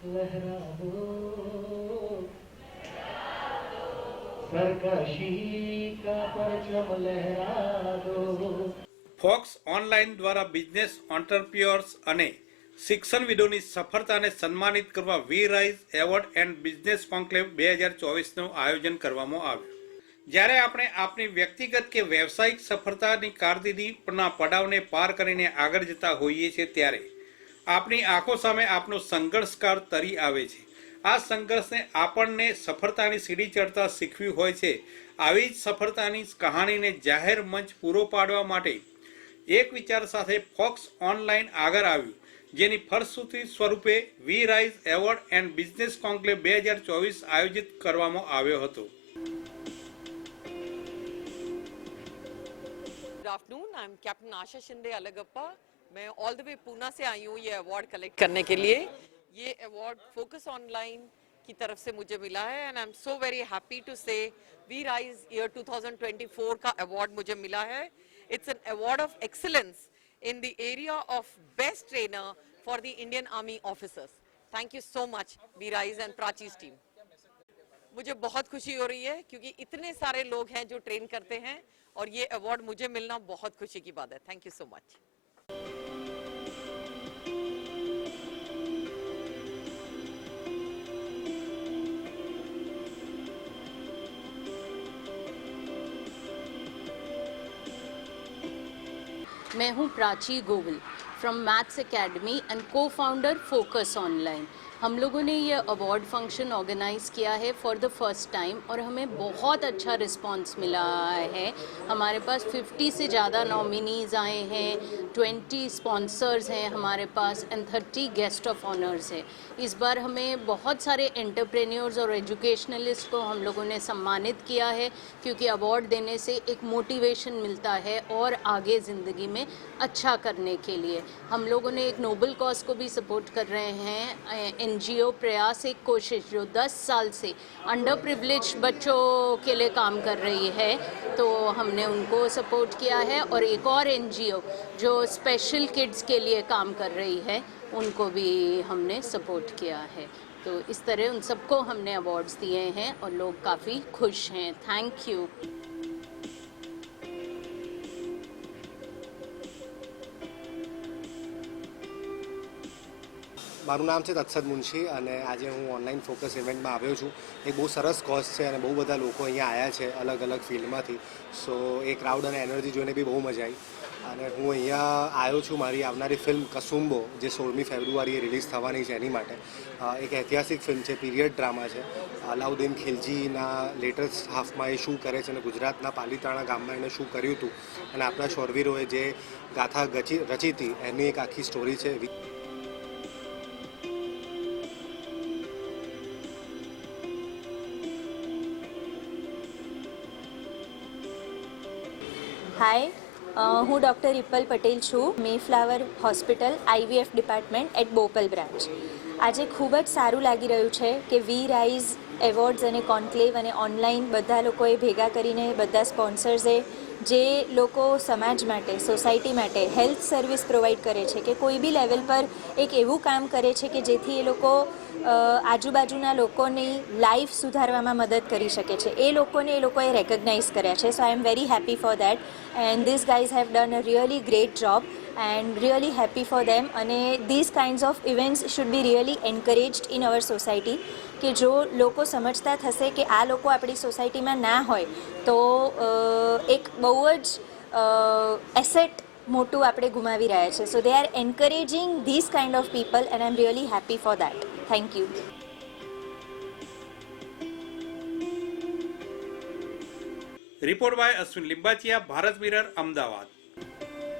Focus online દ્વારા business entrepreneurs અને શિક્ષણવિદોની સફળતાને સન્માનિત કરવા We Rise award and business conclave બે હજાર ચોવીસનું આયોજન કરવામાં આવ્યું જ્યારે આપણે આપણી વ્યક્તિગત કે વ્યવસાયિક સફળતાની કારકિર્દીના પડાવને પાર કરીને આગળ જતા હોઈએ છીએ ત્યારે આપણી આંખો સામે આપનો સંઘર્ષકાર તરી આવે છે આ સંઘર્ષને આપણને સફળતાની સીડી ચડતા શીખવી હોય છે આવી જ સફળતાની કહાણીને જાહેર મંચ પૂરો પાડવા માટે એક વિચાર સાથે ફોક્સ ઓનલાઈન આગળ આવ્યું જેની ફરસૂતિ સ્વરૂપે We Rise award and business conclave બે હજાર ચોવીસ આયોજિત કરવામાં આવ્યો હતો Good afternoon. I'm Captain Asha Shinde Alagappa. मैं ऑल द वे पूना से आई हूँ ये अवार्ड कलेक्ट करने के लिए ये अवार्ड फोकस ऑनलाइन की तरफ से मुझे मिला है and I am so very happy to say We Rise year 2024 का अवार्ड मुझे मिला है it's an award of excellence in the area of best trainer for the Indian army officers thank you so much We Rise and Prachi's team मुझे बहुत खुशी हो रही है क्योंकि इतने सारे लोग हैं जो ट्रेन करते हैं और ये अवार्ड मुझे मिलना बहुत खुशी की बात है थैंक यू सो मच मैं हूं Prachi Govil from maths academy and co founder Focus online हम लोगों ने ये अवार्ड फंक्शन ऑर्गेनाइज़ किया है फॉर द फर्स्ट टाइम और हमें बहुत अच्छा रिस्पांस मिला है हमारे पास 50 से ज़्यादा नॉमिनीज़ आए हैं 20 स्पॉन्सर्स हैं हमारे पास एंड 30 गेस्ट ऑफ ऑनर्स हैं इस बार हमें बहुत सारे एंटरप्रेन्योर्स और एजुकेशनलिस्ट को हम लोगों ने सम्मानित किया है क्योंकि अवार्ड देने से एक मोटिवेशन मिलता है और आगे ज़िंदगी में अच्छा करने के लिए हम लोगों ने एक नोबल कॉज को भी सपोर्ट कर रहे हैं एनजीओ प्रयास एक कोशिश जो 10 साल से अंडर प्रिवलेज बच्चों के लिए काम कर रही है तो हमने उनको सपोर्ट किया है और एक और एनजीओ जो स्पेशल किड्स के लिए काम कर रही है उनको भी हमने सपोर्ट किया है तो इस तरह उन सबको हमने अवार्ड्स दिए हैं और लोग काफ़ी खुश हैं थैंक यू મારું નામ છે તત્સદ મુનશી અને આજે હું ઓનલાઈન ફોકસ ઇવેન્ટમાં આવ્યો છું એક બહુ સરસ કોઝ છે અને બહુ બધા લોકો અહીંયા આવ્યા છે અલગ અલગ ફિલ્ડમાંથી સો એ ક્રાઉડ અને એનર્જી જોઈને બી બહુ મજા આવી અને હું અહીંયા આવ્યો છું મારી આવનારી ફિલ્મ કસુંબો જે સોળમી ફેબ્રુઆરીએ રિલીઝ થવાની છે એની માટે એક ઐતિહાસિક ફિલ્મ છે પીરિયડ ડ્રામા છે અલાઉદ્દીન ખિલજીના લેટેસ્ટ હાફમાં એ શું કરે છે અને ગુજરાતના પાલીતાણા ગામમાં એણે શું કર્યું હતું અને આપણા શોરવીરોએ જે ગાથા ગચી રચી હતી એની એક આખી સ્ટોરી છે હાય હું ડૉક્ટર રિપલ પટેલ છું મે flower hospital IVF department at Bopal branch આજે ખૂબ જ સારું લાગી રહ્યું છે કે વી રાઈઝ એવોર્ડ્સ અને કોન્ક્લેવ અને ઓનલાઈન બધા લોકોએ ભેગા કરીને બધા સ્પોન્સર્સે જે લોકો સમાજ માટે સોસાયટી માટે હેલ્થ સર્વિસ પ્રોવાઈડ કરે છે કે કોઈ બી લેવલ પર એક એવું કામ કરે છે કે જેથી એ લોકો આજુબાજુના લોકોની લાઈફ સુધારવામાં મદદ કરી શકે છે એ લોકોને એ લોકોએ રેકગ્નાઇઝ કર્યા છે so I am very happy for that and this guys have done a really great job and really happy for them અને these kinds of events should be really encouraged in our society કે જો લોકો સમજતા થશે કે આ લોકો આપણી સોસાયટીમાં ના હોય તો એક બહુ જ એસેટ મોટું આપણે ગુમાવી રહ્યા છે so they are encouraging this kind of people and I am really happy for that thank you report by Ashwin Limbachiya Bharat Mirror Ahmedabad